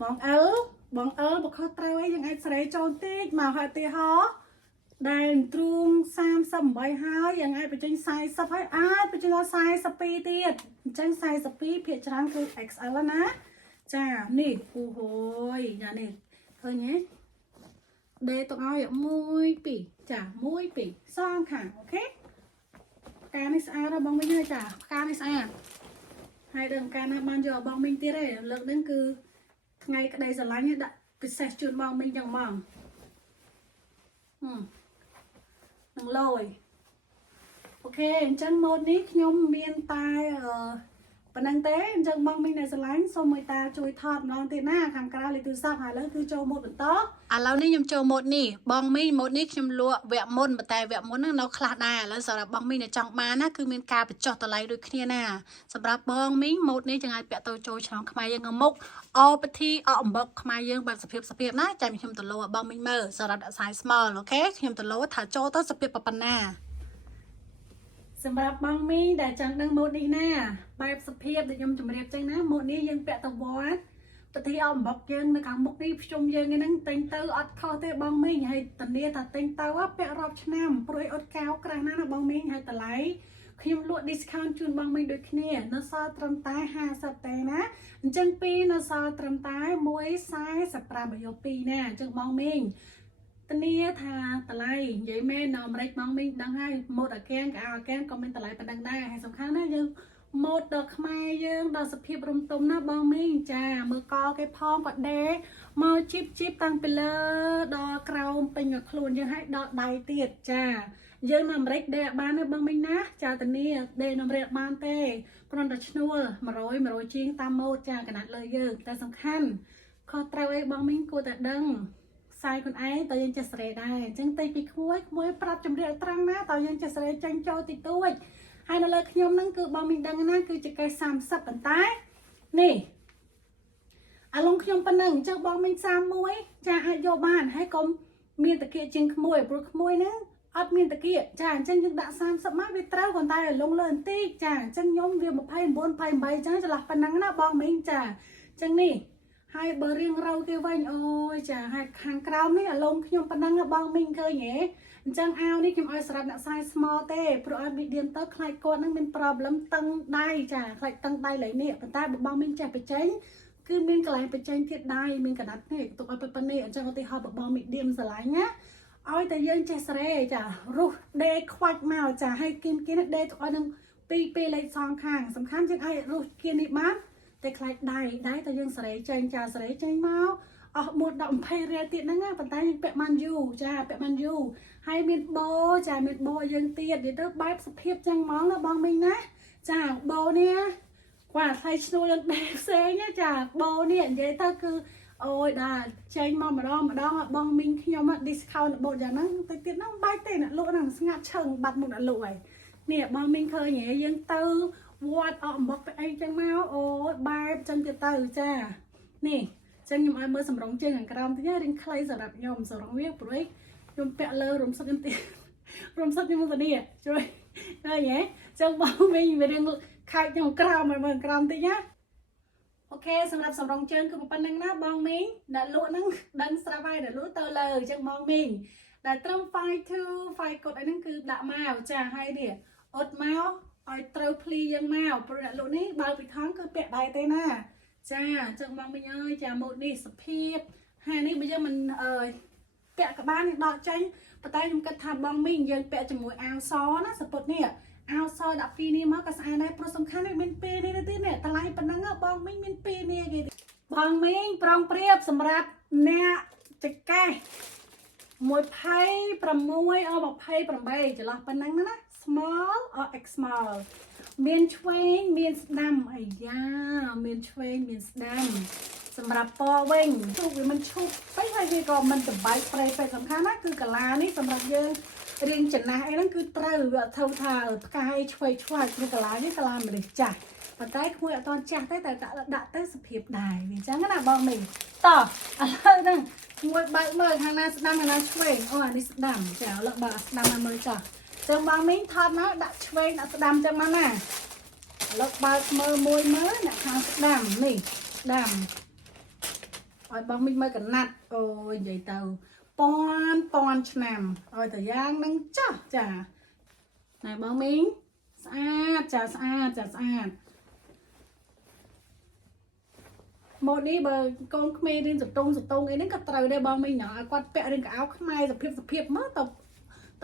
បង L បើខុសត្រូវអីយើងអាចសេរីចូលតិចមកហើយទីហោដែលទ្រូង38ហើយយើងអាចបញ្ចេញ40ហើយអាចបញ្ចេញដល់42ទៀតអញ្ចឹង42ភាគច្រើនគឺ XL ណាចានេះអូហូយយ៉ានេះឃើញទេដេទុកឲ្យ1 2ចា1 2សងខាងអូខេផ្កានេះស្អាតហើយបងមីងហើយចាផ្កានេះស្អាតហើយដល់ផ្កាណាបានយកបងមីងទៀតទេលើកហ្នឹងគឺថ្ងៃក្តីស្រឡាញ់ដាក់ពិសេសជូនបងមីងយ៉ាងហ្មងនឹងលយអូខេអញ្ចឹងម៉ូដនេះខ្ញុំមានតែប៉ុណ្្នឹងទេអញ្ចឹងបងមីងនៅស្រឡាញ់សូមមួយតាជួយថតម្ដងទៀតណាខាងក្រៅលេខទូរស័ព្ទហើយឥឡូវគឺចូលម៉ូដបន្តឥឡូវនេះខ្ញុំចូលម៉ូដនេះបងមីងម៉ូដនេះខ្ញុំលក់វគ្គមុនតែវគ្គមុនហ្នឹងនៅខ្លះដែរឥឡូវសម្រាប់បងមីងដែលចង់បានណាគឺមានការបញ្ចុះតម្លៃដូចគ្នាណាសម្រាប់បងមីងម៉ូដនេះចង្អាយពាក់ទៅចូលឆ្នាំខ្មែរយើងងមុខអពិធីអអំបឹកខ្មែរយើងបែបសភាពណាចាំខ្ញុំទៅលោបងមីងមើលសម្រាប់ដាក់ខ្សែ small អូខេខ្ញុំទៅលោថាចូលទៅសភាពប៉ុណ្ណាសម្រាប់បងមីងដែលចង់ដឹងម៉ូដនេះណាបែបសភាពដែលខ្ញុំជម្រាបចឹងណាម៉ូដនេះយើងពាក់ទៅវត្តប្រទីអមបុកយើងនៅខាងមុខនេះភ្ជុំយើងហ្នឹងទិញទៅអត់ខុសទេបងមីងហើយតានីថាទិញទៅពាក់រាប់ឆ្នាំព្រួយអត់កៅក្រាស់ណាបងមីងហើយតម្លៃខ្ញុំលក់ discount ជូនបងមីងដូចគ្នានៅសល់ត្រឹមតែ50ទេណាអញ្ចឹង2នៅសល់ត្រឹមតែ145បើយក2ណាអញ្ចឹងបងមីងតានីថាតម្លៃនិយាយមែននៅអាមេរិកបងមីងដឹងហើយម៉ូដអាកែងក៏អាកែងក៏មានតម្លៃប៉ុណ្ណឹងដែរហើយសំខាន់ណាយើង ម៉ូតដល់ខ្មែរយើងដល់សភាពរំទុំណាបងមីងចាមើលកគេផងក៏ដេមកជីបតាំងពីលើដល់ក្រោមពេញខ្លួនយើងឲ្យដល់ដៃទៀតចាយើងនៅអាមេរិកដេបានទេបងមីងណាចាតានេះដេនៅអាមេរិកបានទេគ្រាន់តែឈ្នួល100ជាងតាមម៉ូតចាកណាត់លើយើងតែសំខាន់ខុសត្រូវអីបងមីងគួរតែដឹងខ្សែខ្លួនឯងតើយើងចេះស្រែដែរអញ្ចឹងតែពីក្មួយប្រាប់ជំរាបត្រង់ណាតើយើងចេះស្រែចាញ់ចូលតិចតួចហើយនៅលើខ្ញុំហ្នឹងគឺបងមីងដឹងណាគឺជាកេស30ប៉ុន្តែនេះអាឡុងខ្ញុំប៉ុណ្ណឹងអញ្ចឹងបងមីង31ចាអាចយកបានហើយកុំមានតាគៀកជាងក្មួយព្រោះក្មួយហ្នឹងអត់មានតាគៀកចាអញ្ចឹងយើងដាក់30មកវាត្រូវប៉ុន្តែអាឡុងលើបន្តិចចាអញ្ចឹងខ្ញុំវា29 28អញ្ចឹងចន្លោះប៉ុណ្ណឹងណាបងមីងចាអញ្ចឹងនេះហើយបើរៀងរៅគេវិញអូយចាហើយខាងក្រោមនេះអាឡុងខ្ញុំប៉ុណ្ណឹងបងមីងឃើញហ៎អញ្ចឹងអាវនេះខ្ញុំឲ្យសម្រាប់អ្នកសាយ small ទេព្រោះឲ្យ medium ទៅខ្លាចគាត់នឹងមាន problem តឹងដៃចាខ្លាចតឹងដៃឡើយនេះប៉ុន្តែបើបងមីងចេះបញ្ចេញគឺមានកន្លែងបញ្ចេញទៀតដៃមានកណ្ដាត់នេះទុកឲ្យប៉ុណ្ណេះអញ្ចឹងឧទាហរណ៍បើបង medium ស្រឡាញ់ណាឲ្យតែយើងចេះស្រែចារុះដេខ្វាច់មកចាឲ្យគៀនដេទុកឲ្យនឹងពីលេខសងខាងសំខាន់យើងឲ្យរុះគៀននេះបានតែខ្លាចដៃតែយើងស្រែចេញចាស្រែចេញមកអស់មួយ10 20រៀលទៀតហ្នឹងណាប៉ុន្តែយើងពាក់បានយូរចាពាក់បានយូរហើយមានបោចាមានបោយើងទៀតនិយាយទៅបែបសភាពចឹងហ្មងណាបងមីងណាចាបោនេះគាត់ថ្លៃឈ្នួលយើងដែរផ្សេងចាបោនេះនិយាយទៅគឺអូយដល់ចេញមកម្ដងបងមីងខ្ញុំ discount បោយ៉ាងហ្នឹងទៅទៀតហ្នឹងបាយទេអ្នកលក់ហ្នឹងស្ងាត់ឈឹងបាត់មុខអ្នកលក់ហើយនេះបងមីងឃើញហ៎យើងទៅវត្តអកអំបុកទៅអីចឹងមកអូយបែបចឹងទៀតទៅចានេះចឹងខ្ញុំឲ្យមើលសម្រងជើងខាងក្រោមទៀតរៀងខ្លីសម្រាប់ខ្ញុំសម្រងវាព្រោះខ្ញុំពាក់លើរំសឹកខ្ញុំទៀតរំសឹកខ្ញុំទៅនេះជួយឃើញហ៎ចឹងបងវិញវារៀងខែកខ្ញុំក្រោមឲ្យមើលក្រោមតិចណាអូខេសម្រាប់សម្រងជើងគឺប៉ុណ្្នឹងណាបងមីងដែលលក់ហ្នឹងដឹងស្រាប់ហើយដែលលក់ទៅលើចឹងបងមីងដែលត្រឹម5 កត់អីហ្នឹងគឺដាក់មកចាហើយនេះអត់មកឲ្យត្រូវភ្លីយើងមកព្រោះអ្នកលក់នេះបើពីថងគឺពាក់ដៃទេណាចាចឹងបងមីងអើយចាម៉ូដនេះសភាពហើយនេះបើយើងមិនពាក់ក្បាលនេះដកចេញប៉ុន្តែខ្ញុំគិតថាបងមីងយើងពាក់ជាមួយអាវសណាសពុតនេះអាវសដាក់ពីនេះមកក៏ស្អាតដែរព្រោះសំខាន់នេះមានពេលនេះទៀតនេះតម្លៃប៉ុណ្ណឹងបងមីងមានពេលនេះគេបងមីងប្រងព្រៀបសម្រាប់អ្នកចកេះ26 28ចន្លោះប៉ុណ្ណឹងណា small or x small មានឆ្វេងមានស្ដាំអាយ៉ាមានឆ្វេងមានស្ដាំសម្រាប់ពណ៌វិញជូបវាមិនឈប់ពេកហើយវាក៏មិនចំបាយប្រេពេកសំខាន់ណាគឺកាឡានេះសម្រាប់យើងរៀងចំណាស់អីហ្នឹងគឺត្រូវវាអត់ធ្វើថាផ្កាយឆ្វេងឆ្វាច់គឺកាឡានេះកាឡាមនុស្សចាស់ប៉ុន្តែក្មួយអត់តន់ចាស់ទេតែដាក់ទៅសភាពដែរវាអញ្ចឹងណាបងមីងតឥឡូវហ្នឹងក្មួយបើកមើលខាងណាស្ដាំខាងណាឆ្វេងអូអានេះស្ដាំចាឥឡូវបើស្ដាំមកមើលចុះចឹងបងមីងថតមកដាក់ឆ្វេងដាក់ស្ដាំចឹងមកណាឥឡូវបើកមើលមួយមើលអ្នកខាងស្ដាំនេះស្ដាំឲ្យបងមីងមើលកណាត់អូយនិយាយទៅពាន់ឆ្នាំឲ្យតែយ៉ាងហ្នឹងចុះចាណែបងមីងស្អាតចាស្អាតម៉ូដនេះបើកូនក្មេងរៀនសតុងអីហ្នឹងក៏ត្រូវដែរបងមីងណោះឲ្យគាត់ពាក់រៀនកៅអៅខ្មែរសភាពមើល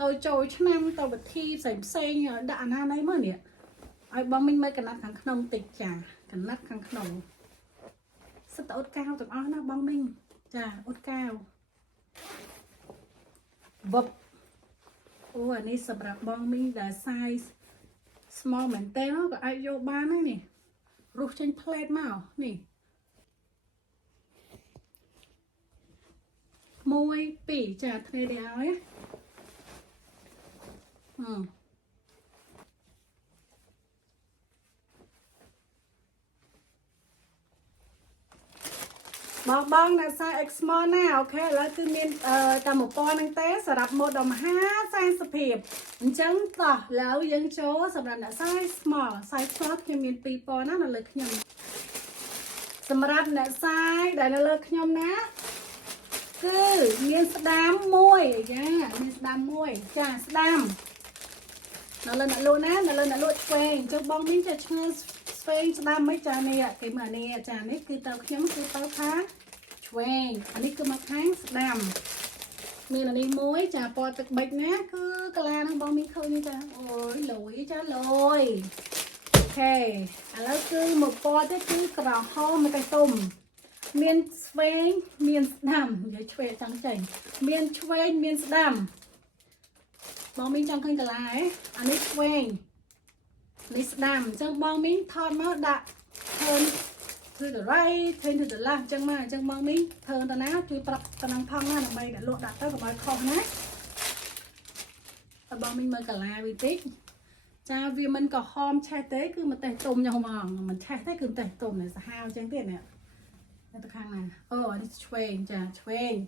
ទៅចូលឆ្នាំទៅវិធីផ្សេងដាក់អាណាណៃមើលនេះឲ្យបងមីងមើលកណាត់ខាងក្នុងតិចចាកណាត់ខាងក្នុងសិតតែអ៊ុតកៅទាំងអស់ណាបងមីងចាអ៊ុតកៅវឹបអូអានេះសម្រាប់បងមីងដែល size small មែនតើក៏អាចយកបានហើយនេះរុះចេញផ្លែតមកនេះ1 2ចាថ្ងៃនេះឲ្យបងអ្នកសាយ X small ណាអូខេឥឡូវគឺមានតែ1000ហ្នឹងទេសម្រាប់ម៉ូដដល់មហា40ភាពអញ្ចឹងតោះឥឡូវយើងចូលសម្រាប់អ្នកសាយ small ខ្ញុំមាន2000ណានៅលើខ្ញុំសម្រាប់អ្នកសាយដែលនៅលើខ្ញុំណាគឺមានស្ដាមមួយចាមានស្ដាមមួយចាស្ដាមនៅលើអ្នកលក់ណានៅលើអ្នកលក់ឆ្វេងចុះបងមីងចាឆ្ងល់ឆ្វេងស្ដាមមិនចានេះគេមើលនេះចានេះគឺទៅខ្ញុំគឺទៅខាងឆ្វេងអានេះគឺមកខាងស្ដាំមានអានេះមួយចាពណ៌ទឹកប៊ិចណាគឺកាឡាហ្នឹងបងមីងឃើញនេះចាអូយលយចាលយ เคแล้วคือหมกปอที่คือกระห้องมันไปต้มเมียนสเวงเมียนดำเดี๋ยวช่วยจังใจเมียนสเวงเมียนดำบองมิ้งจังขึ้นกันไรอันนี้สเวงนี่ดำจังบองมิ้งทอดมาดะเทินคือเดี๋ยวไรเทินเดี๋ยวล่างจังมาจังบองมิ้งเทินตอนนั้นช่วยปรับตอนนั้นพังหน้าหนังใบเดี๋ยวโลดดัดเต้ากับใบคอนะแต่บองมิ้งมากันไรวิติจ้าvì mình có hôm chai tế cứ mà tẩy tôm nhau mà mình chai tế cứ tẩy tôm này sao hao chẳng biết nè đây tôi khang này đi train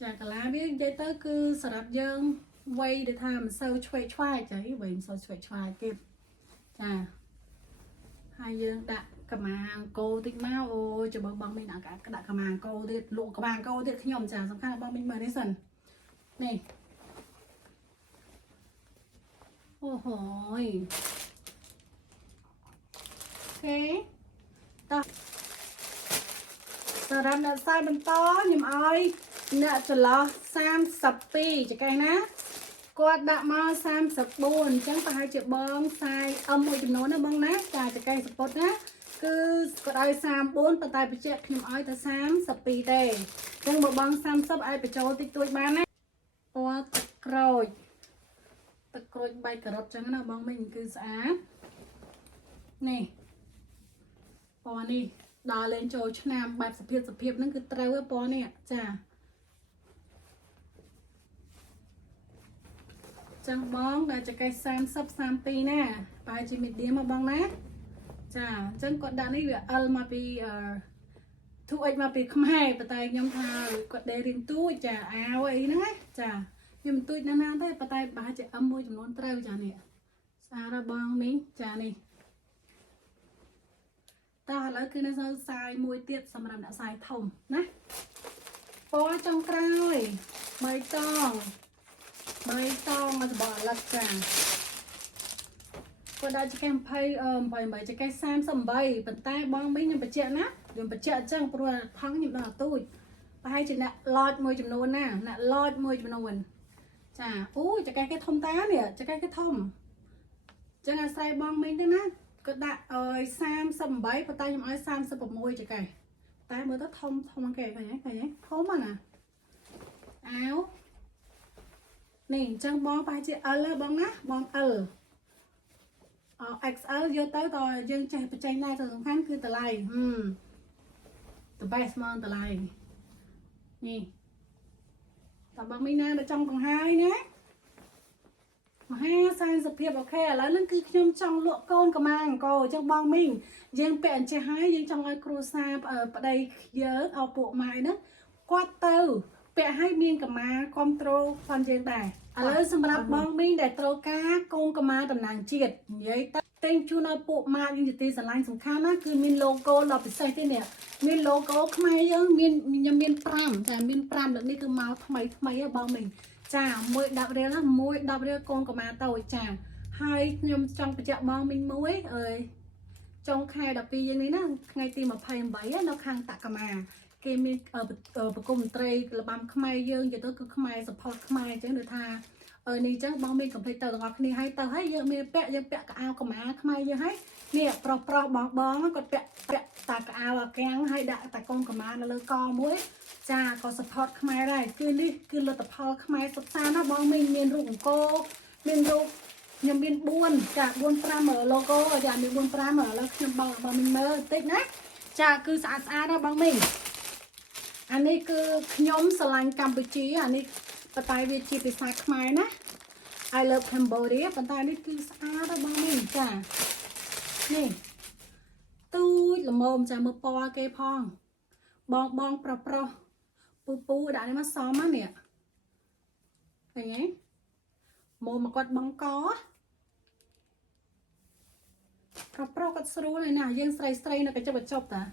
chà cả lá biết dây tới cứ sờ đạp dương quay để tham sâu choai choai cháy vậy sâu choai choai kịp chà hai dương đặt cầm màng cô tích máu ôi cho bông mình đã đặt cầm màng cô đi lộ cầm màng cô đi khi nhom chà xong khang bông mình mời đến sân nàyโอ้โหโอเคต่อสำหรับเนื้อไส้บนโต๊ะยำอ้อยเนื้อจะรอ30 ปีจะไงนะกดดะมา34จังไปให้เจ็บบองไส้เอามวยจำนวนนะบองนะจะไงสปอตนะคือกดเอา34ไปตายไปเจ็บยำอ้อยแต่30 ปีเด้จังบอง30ไอไปโจติดตัวบ้านนะตัวตะกรอยตะกรอยใบกระดจังนะบองmìnhคือสะอาดนี่ปอนี่ดาเลนโจชนามแบบสะเพียบนั่นคือเตาปอเนี่ยจ้าจังบองได้จะไกล33 ปีแน่ไปจิมิดเดียมาบองนะจ้าจังกดดันนี่แบบอัลมาปีทุกไอมาปีขมายปะไตยยำทากดเดรินตู้จ้าเอาไอ้นะจ้ายำตุ้ยนานๆได้ปะไตบาจะอมมวยจำนวนเตาจ้าเนี่ยสาระบองมิ้งจ้านี่ตาแล้วคือในโซนทรายมวยเตี้ยสำหรับทรายถมนะปอจงกรายใบตองมาจะบอกลักจ้าก็ได้จะแกมไพ่ใบจะแก30 ใบปันใต้บองมิ้งยังไปเจาะนะยังไปเจาะจังปลัวพังยังดอกตุ้ยไปให้จะน่ะลอดมวยจำนวนน่ะลอดมวยจำนวนจ้าอู้จะแกแค่ทมตาเนี่ยจะแกแค่ทมจะน่ะใส่บองมิ้งด้วยนะก็ได้30 ใบปะไตยังเอา30 มวยจะไก่ไตมือต้องทมมันแก่ไงทมมันอ่ะเอานี่จังบองไปจะเลยบองนะบองXL เยอะเต้าต่อยังใจปัจจัยหน้าตัวสำคัญคือตะไลตัวใบสมอนตะไลนี่แต่บางไม่นานแต่จังของไฮนะมาให้ใส่สเปียบโอเคแล้วนั่นคือขนมจังลวกก้นกระมังก็จังบางมิ่งยังเปลี่ยนใจให้ยังจังไอครูซาประเดี๋ยวเยอะเอาปูไม้นะกวาดเตาเปลี่ยนให้เมียนกระมาคอมโตรฟันเจนแต่แล้วสำหรับบางมิ่งแต่โตรก้าโกงกระมาตำนานเจียดยัยเต็งชูนาปูมายังจะตีสลายสำคัญนะคือมีโลโก้เราไปใส่ที่เนี่ยมีโลโก้ทำไมยังมีปรามแต่มีปรามแบบนี้คือมาทำไมบางมิ่งจ้ามวยดับเรียแล้วมวยดับเรียโกงกับมาเต่าจ้าให้ยมจังไปจับบองมินมวยจงใครดับปีอย่างนี้นะไงตีมาพายใบเราคางตักกับมาเกมมีประกมเตยระบำขมายเยอะจะต้องคือขมายสปอร์ตขมายจังเดือดทานี่จังบองมินกับเพลเตอร์งอกนี่ให้เตอร์ให้เยอะมีแปะยังแปะกับเอากับมาขมายเยอะให้เนี่ยปลอกบองก็แปะตากกับเอาแกงให้ด่าตากงกับมาแล้วกอมวยจ้าก็สปอร์ตขมายได้คือนี่คือเราแต่พอขมายสับซานะบองมินเมียนรูปโก้เมียนรูปยังเมียนบ้วนจากบ้วนปลาเหมือโลโก้จากมีบ้วนปลาเหมือแล้วยังบองมินเมอร์ติดนะจ้าคือสะอาดนะบองมินอันนี้คือขยมสลังกัมพูชีอันนี้ปะไตเวจีไปสายขมายนะ I love Cambodia ปะไตนี่คือสะอาดนะบองมินจ้านี่ตู้ละมมจ้ามือปอเกยพองบองปลอปูđã đi mà xóm á nè thấy nhé mồm mà quạt bóng có pro quạt sưu này nè dương stray là cái cho bật chọc ta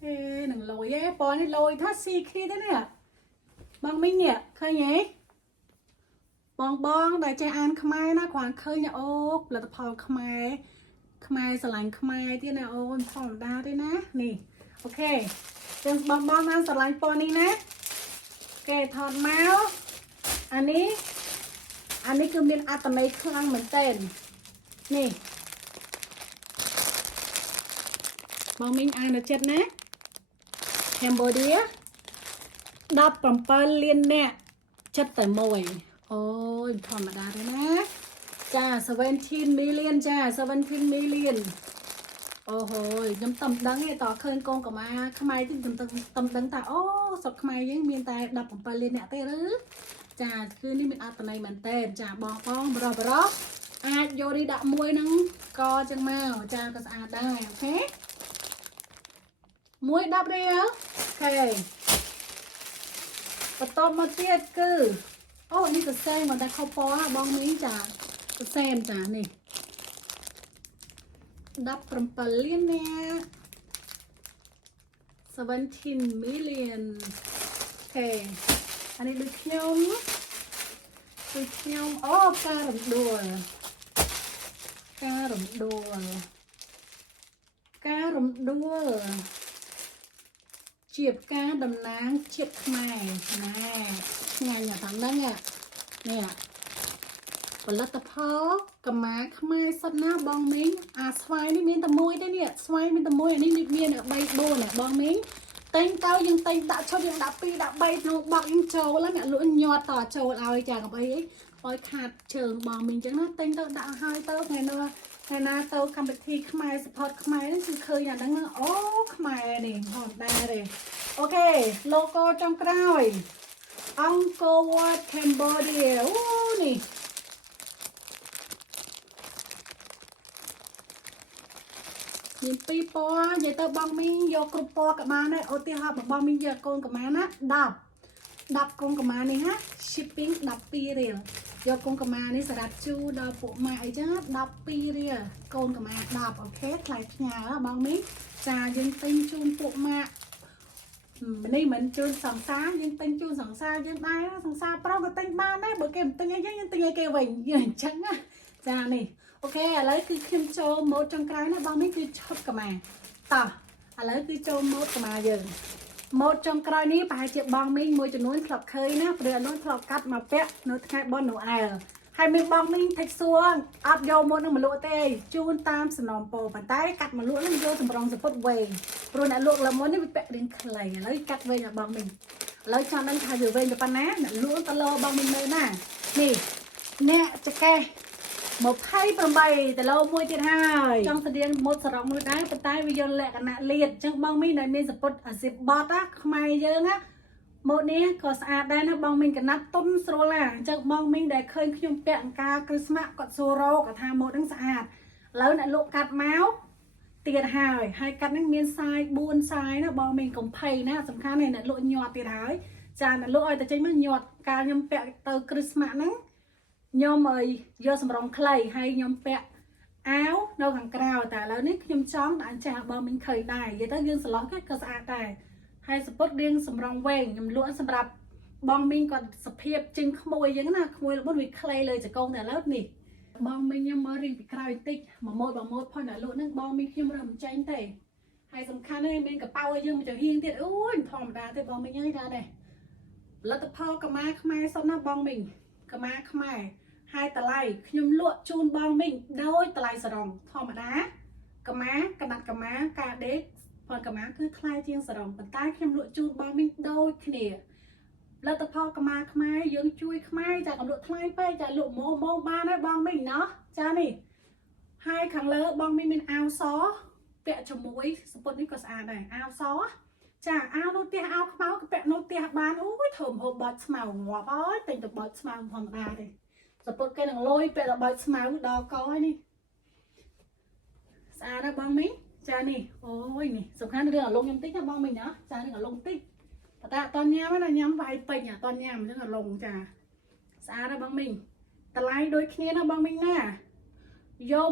ê đừng lồi á bò này lồi thắt xì khi thế nè bong minh nhẹ khơi nhé bong đại chạy ăn khmai nó khoảng khơi nhà ốp là tập hò khmaiสลังขมายที่นะโอ้ยพอได้ด้วยนะนี่โอเคเป็นบองนะสลังปอนี้นะโอเคถอดเมาส์อันนี้ อันนี้คือមានអត្តន័យខ្លាំងមែនទែននេះបងមីងអាននៅចិត្តណា Cambodia 17 លានអ្នកចិត្តតែមួយអូយធម្មតាទេណាចា17 million ចា17 million អូហូយខ្ញុំតំដឹងទេតើឃើញកូនកម្មាខ្មែរទីខ្ញុំតំដឹងថាអូស្រុកខ្មែរយើងមានតែ17 លានអ្នកទេឬចាគឺនេះមានអត្ថន័យមែនតើចាបងបរោះអាចយកនេះដាក់មួយហ្នឹងក៏ចឹងមកចាក៏ស្អាតដែរអូខេមួយ10រៀលអូខេបន្តមកទៀតគឺអូនេះសរសេរមកតែខុសពណ៌បងមីងចាសរសេរចានេះ17 លានអ្នក17 million អូខេអានេះដូចខ្ញុំអូការរំដួលជាការតំណាងជាតិខ្មែរណែឆ្ងាញ់ណាស់តាមហ្នឹងនេះផលិតផលកម្មាខ្មែរសុទ្ធណាបងមីងអាស្វាយនេះមានតែមួយទេនេះស្វាយមានតែមួយអានេះមាន3 4ណាបងមីងតែងទៅយើងតែងដាក់ឈុតយើងដាក់2ដាក់3ក្នុងបោកយើងចូលអ្នកលក់ញាត់តចូលឲ្យចាកុំអីឲ្យខាតជើងបងមីងអញ្ចឹងណាតែងទៅដាក់ឲ្យទៅថ្ងៃណាទៅកម្មវិធីខ្មែរ support ខ្មែរហ្នឹងគឺឃើញអាហ្នឹងអូខ្មែរនេះហត់ដែរទេអូខេ logo ចុងក្រោយ Angkor Wat Cambodia អូនេះមាន2ពណ៌និយាយទៅបងមីងយកគ្រប់ពណ៌ក៏បានដែរឧទាហរណ៍បងមីងយកកូនកម្មាណា10កូនកម្មានេះណា shipping 12 រៀលយកកូនកម្មានេះសម្រាប់ជូរដល់ពួកម៉ាក់អីចឹង12 រៀលកូនកម្មា10អូខេថ្លៃផ្ញើបងមីងចាយើងទិញជូនពួកម៉ាក់នេះមិនជូនសង្សារយើងទិញជូនសង្សារយើងដែរសង្សារប្រុសក៏ទិញបានដែរបើគេមិនទិញអីយើងទិញឲ្យគេវិញយើងអញ្ចឹងណាចានេះអូខេឥឡូវគឺខ្ញុំចូលម៉ូដចុងក្រោយណាបងនេះគឺឈុតកម្មាតោះឥឡូវគឺចូលម៉ូដកម្មាយើងម៉ូដចុងក្រោយនេះប្រហែលជាបងមីងមួយចំនួនធ្លាប់ឃើញណាព្រោះអនុធ្លាប់កាត់មកពាក់នៅថ្ងៃបុណ្យណូអែលហើយមានបងមីងថិចសួរអត់យកម៉ូដនឹងមកលក់ទេជូនតាមសំណូមពរប៉ុន្តែកាត់មកលក់នឹងយកតម្រង់សពុតវែងព្រោះអ្នកលក់លើមុននេះវាពាក់រៀងខ្លីឥឡូវកាត់វែងឲ្យបងមីងឥឡូវចង់ដឹងថាវាវែងទៅប៉ុណ្ណាអ្នកលក់ទៅលោបងមីងមើលណានេះអ្នកចកេះ28ដុល្លារមួយទៀតហើយចង់ស្តៀងម៉ូដសរងមួយដែរប៉ុន្តែវាយកលក្ខណៈលាតអញ្ចឹងបងមីងដែលមានសពុតអាស៊ីបបតណាខ្មែរយើងណាម៉ូដនេះក៏ស្អាតដែរណាបងមីងកណាត់ទុនស្រួលណាអញ្ចឹងបងមីងដែលឃើញខ្ញុំពាក់អង្ការគ្រីស្មាស់គាត់សួររកគាត់ថាម៉ូដហ្នឹងស្អាតឥឡូវអ្នកលក់កាត់មកទៀតហើយកាត់ហ្នឹងមានខ្សែ4ខ្សែណាបងមីងកុំភ័យណាសំខាន់អ្នកលក់ញាត់ទៀតហើយចាអ្នកលក់ឲ្យតែចេញមកញាត់កាលខ្ញុំពាក់ទៅគ្រីស្មាស់ហ្នឹងខ្ញុំឲ្យយកសម្រងខ្លីហើយខ្ញុំពាក់អាវនៅខាងក្រៅតែឥឡូវនេះខ្ញុំចង់ដាក់ចាស់បងមីងឃើញដែរនិយាយទៅយើងសឡោះក៏ស្អាតដែរហើយសពុតរៀងសម្រងវែងខ្ញុំលក់សម្រាប់បងមីងគាត់សភាពជិញក្មួយអញ្ចឹងណាក្មួយរបស់វាខ្លីលើចកងតែឥឡូវនេះបងមីងខ្ញុំមករៀងពីក្រោយបន្តិចមួយម៉ូតផុសអ្នកលក់ហ្នឹងបងមីងខ្ញុំរើមិនចេញទេហើយសំខាន់នេះមានកប៉ៅឲ្យយើងមកចំហៀងទៀតអូយធម្មតាទេបងមីងអើយដែរផលិតផលកម្មាខ្មែរសុទ្ធណាបងមីងកម្មាខ្មែរហើយតម្លៃខ្ញុំលក់ជូនបងមីងដោយតម្លៃសរងធម្មតាកម្មាកណាត់កម្មាការដេកផលកម្មាគឺថ្លៃជាងសរងប៉ុន្តែខ្ញុំលក់ជូនបងមីងដូចគ្នាផលិតផលកម្មាខ្មែរយើងជួយខ្មែរចាកំលក់ថ្លៃពេកចាលក់ម៉ូបានហើយបងមីងណោះចានេះហើយខាងលើបងមីងមានអាវសពាក់ជាមួយសពុតនេះក៏ស្អាតដែរអាវសចាអាវនៅផ្ទះអាវខ្មៅក៏ពាក់នៅផ្ទះបានអូយធំហូបបោចស្មៅងាប់អើយតែទៅបោចស្មៅធម្មតាទេសពុតគេនឹងលុយពាក់ដល់បោចស្មៅដល់កហើយនេះស្អាតណាស់បងមីងចានេះអូយនេះសំខាន់រឿងអាលងខ្ញុំតិចណាបងមីងណាចារឿងអាលងតិចតែអត់ញ៉ាំណាញ៉ាំវាយពេញអត់ញ៉ាំអញ្ចឹងអាលងចាស្អាតណាស់បងមីងតម្លៃដូចគ្នាណាបងមីងណាយក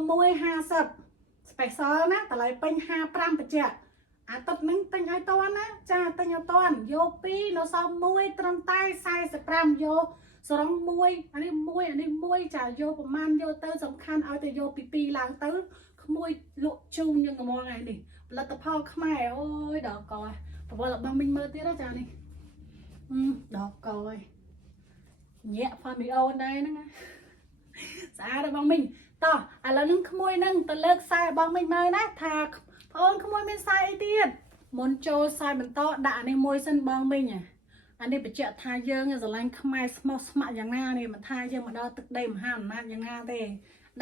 150 special ណាតម្លៃពេញ55បញ្ជាក់អាទឹកនឹងទិញឲ្យតន់ណាចាទិញឲ្យតន់យក2នៅសល់1ត្រឹមតែ45យកសរង1អានេះ1ចាយកប្រមាណយកទៅសំខាន់ឲ្យទៅយកពី2ឡើងទៅក្មួយលក់ជូនយើងកំងថ្ងៃនេះផលិតផលខ្មែរអូយដល់កប្រវល់របស់មីងមើលទៀតចានេះដល់កហើយញាក់ផាមីអូនដែរហ្នឹង ស្អាតបងមីងតោះឥឡូវនឹងក្មួយនឹងទៅលើកខ្សែបងមីងមើលណាថាបងអូនក្មួយមានខ្សែអីទៀតមុនចូលខ្សែបន្តដាក់អានេះមួយសិនបងមីងអានេះបញ្ជាក់ថាយើងស្រឡាញ់ខ្មែរស្មោះស្ម័គ្រយ៉ាងណានេះមិនថាយើងមកដល់ទឹកដីមហាអំណាចយ៉ាងណាទេ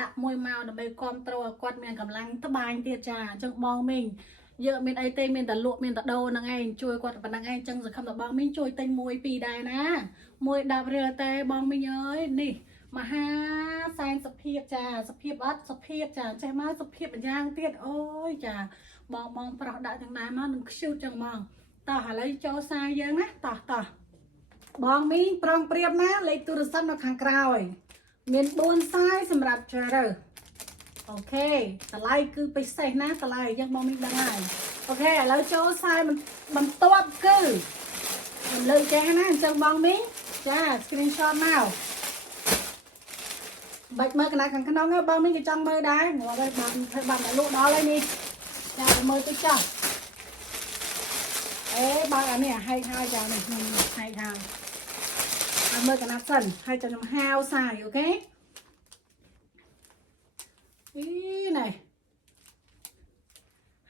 ដាក់មួយមកដើម្បីគ្រប់គ្រងឲ្យគាត់មានកម្លាំងត្បាញទៀតចាអញ្ចឹងបងមីងយើងមានអីទេមានតែលក់មានតែដូរហ្នឹងឯងជួយគាត់ប៉ុណ្្នឹងឯងអញ្ចឹងសង្ឃឹមថាបងមីងជួយទិញ1 2ដែរណា1 10រៀលទេបងមីងអើយនេះមហាសែនសុភាពចាសុភាពអត់សុភាពចាចេះមកសុភាពម្យ៉ាងទៀតអូយចាបងប្រុសដាក់ទាំងដែរមកនឹងខ្ជូតចឹងមកតោះឥឡូវចូលសារយើងណាតោះបងមីងប្រងព្រៀបណាលេខទូរស័ព្ទនៅខាងក្រោយមាន4ខ្សែសម្រាប់ជ្រើសរើសអូខេតម្លៃគឺពិសេសណាតម្លៃយើងបងមីងដឹងហើយអូខេឥឡូវចូលខ្សែបន្ទាប់គឺខ្ញុំលើកចេះណាអញ្ចឹងបងមីងចា screenshot មកបាច់មើលកណ្ដាលខាងក្នុងបងមីងក៏ចង់មើលដែរងល់ហើយបានធ្វើបានតែលក់ដល់ហើយនេះចាមើលទៅចោះបើអានេះហែកហើយចានេះខ្ញុំហែកហើយឲ្យមើលកណ្ដាលសិនហើយចាំខ្ញុំហាវសាយអូខេនេះ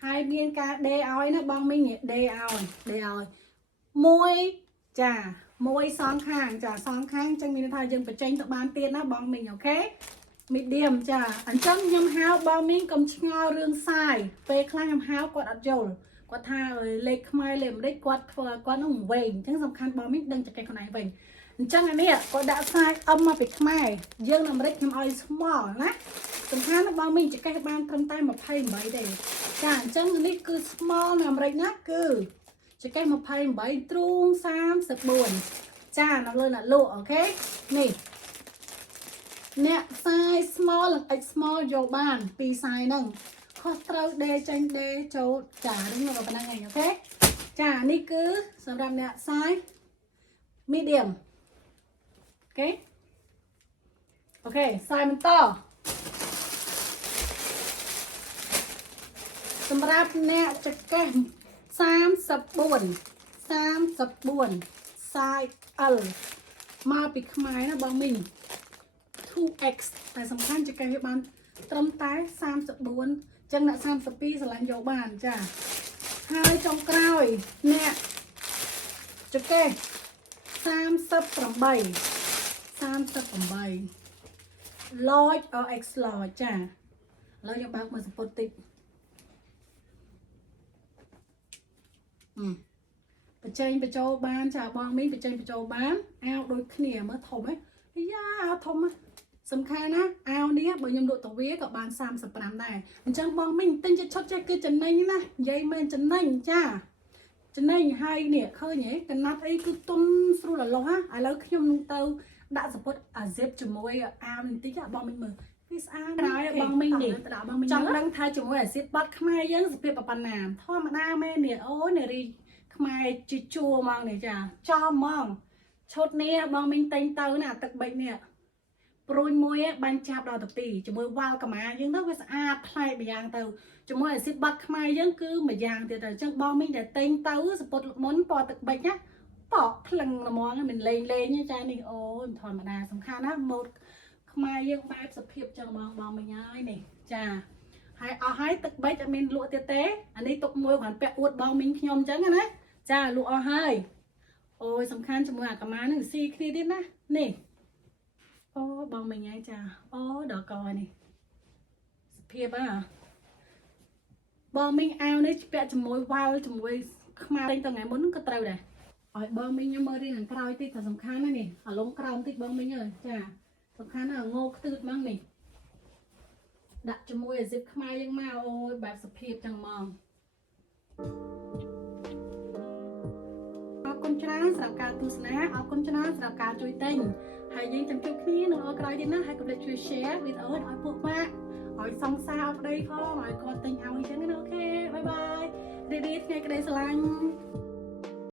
ហើយមានការដេរឲ្យណាបងមីងដេរឲ្យមួយចាមួយសងខាងចាសងខាងអញ្ចឹងមានថាយើងបញ្ចេញទៅបានទៀតណាបងមីងអូខេ medium ចាអញ្ចឹងខ្ញុំហៅបងមីងកុំឆ្ងល់រឿងសាយពេលខ្លះខ្ញុំហៅគាត់អត់យល់គាត់ថាលេខខ្មែរលេខអាមេរិកគាត់ធ្វើគាត់នឹងវែងអញ្ចឹងសំខាន់បងមីងដឹងចង្កេះខ្លួនឯងវិញអញ្ចឹងអានេះគាត់ដាក់សាយអឹមមកពីខ្មែរយើងនៅអាមេរិកខ្ញុំឲ្យ small ណាសំខាន់បងមីងចង្កេះបានត្រឹមតែ28ទេចាអញ្ចឹងនេះគឺ small នៅអាមេរិកណាគឺចង្កេះ28ទ្រូង34ចានៅលើអ្នកលក់អូខេនេះអ្នកសាយ small និង X small យកបានពីសាយហ្នឹងខុសត្រូវដេចេញដេចូលចានឹងក៏ប៉ុណ្ណឹងឯងអូខេចានេះគឺសម្រាប់អ្នកសាយ medium អូខេសាយបន្តសម្រាប់អ្នកចង្កេះ34សាយ L មកពីខ្មែរណាបងមីង 2x តែសំខាន់ចង្កេះវាបានត្រឹមតែ34ចឹងអ្នក32ស្រឡាញ់យកបានចាហើយចុងក្រោយអ្នកចង្កេះ38 large or x large ចាឥឡូវយើងបើកមើលសំពត់តិចបញ្ចេញបញ្ចូលបានចាបងមីងបញ្ចេញបញ្ចូលបានអាវដូចគ្នាមើលធំហ៎យ៉ាអាវធំហ៎សំខាន់ណាអាវនេះបើខ្ញុំលក់ទៅវាក៏បាន35ដែរអញ្ចឹងបងមីងទិញជាឈុតចេះគឺចំណេញណានិយាយមែនចំណេញចាចំណេញហើយនេះឃើញហ៎កណាត់អីគឺទុនស្រួលរលោះហ៎ឥឡូវខ្ញុំនឹងទៅដាក់សំពត់អាស៊ីបជាមួយអាវនេះបន្តិចបងមីងមើលវាស្អាតក្រោយបងមីងនេះចង់ដឹងថាជាមួយអាស៊ីបបាត់ខ្មែរយើងសភាពប៉ុណ្ណាធម្មតាមែននេះអូនារីខ្មែរជាជួរហ្មងនេះចាចំហ្មងឈុតនេះបងមីងតែងទៅណាទឹកបិចនេះព្រួយមួយបាញ់ចាប់ដល់ទៅ2ជាមួយវ៉ាល់កាម៉ាយើងទៅវាស្អាតប្លែកម្យ៉ាងទៅជាមួយអាស៊ីបបាត់ខ្មែរយើងគឺម្យ៉ាងទៀតទៅអញ្ចឹងបងមីងតែតែងទៅសពុតមុនពណ៌ទឹកបិចណាតក់ភ្លឹងល្មងមិនលេងចានេះអូយធម្មតាសំខាន់ណាម៉ូតខ្មែរយើងបែបសភាពចឹងបងមីងហើយនេះចាហើយអស់ហើយទឹកបិចអត់មានលក់ទៀតទេអានេះទុកមួយគ្រាន់ពាក់អួតបងមីងខ្ញុំចឹងណាចាលក់អស់ហើយអូយសំខាន់ជាមួយអាកាម៉ានឹងស៊ីគ្នាទៀតណានេះអូបងមីងហើយចាអូដល់កនេះសភាពបងមីងអាវនេះពាក់ជាមួយវ៉ាល់ជាមួយខ្មៅតែថ្ងៃមុនក៏ត្រូវដែរឲ្យបងមីងខ្ញុំមើលរៀងខាងក្រោយតិចតែសំខាន់ណានេះអាលំក្រោមតិចបងមីងអើយចាសំខាន់ណាងោខ្ទឺតហ្មងនេះដាក់ជាមួយអាស៊ីបខ្មែរយើងមកអូយបែបសភាពចឹងហ្មងអរគុណច្រើនសម្រាប់ការទស្សនាអរគុណច្រើនសម្រាប់ការជួយទិញហើយយើងចាំជួបគ្នានៅក្រោយទៀតណាហើយកុំភ្លេចជួយ share វីដេអូឲ្យពួកម៉ាក់ឲ្យសង្សារឲ្យប្តីផងឲ្យគាត់ទិញឲ្យចឹងណាអូខេបាយបាយរីករាយថ្ងៃក្តីស្រឡាញ់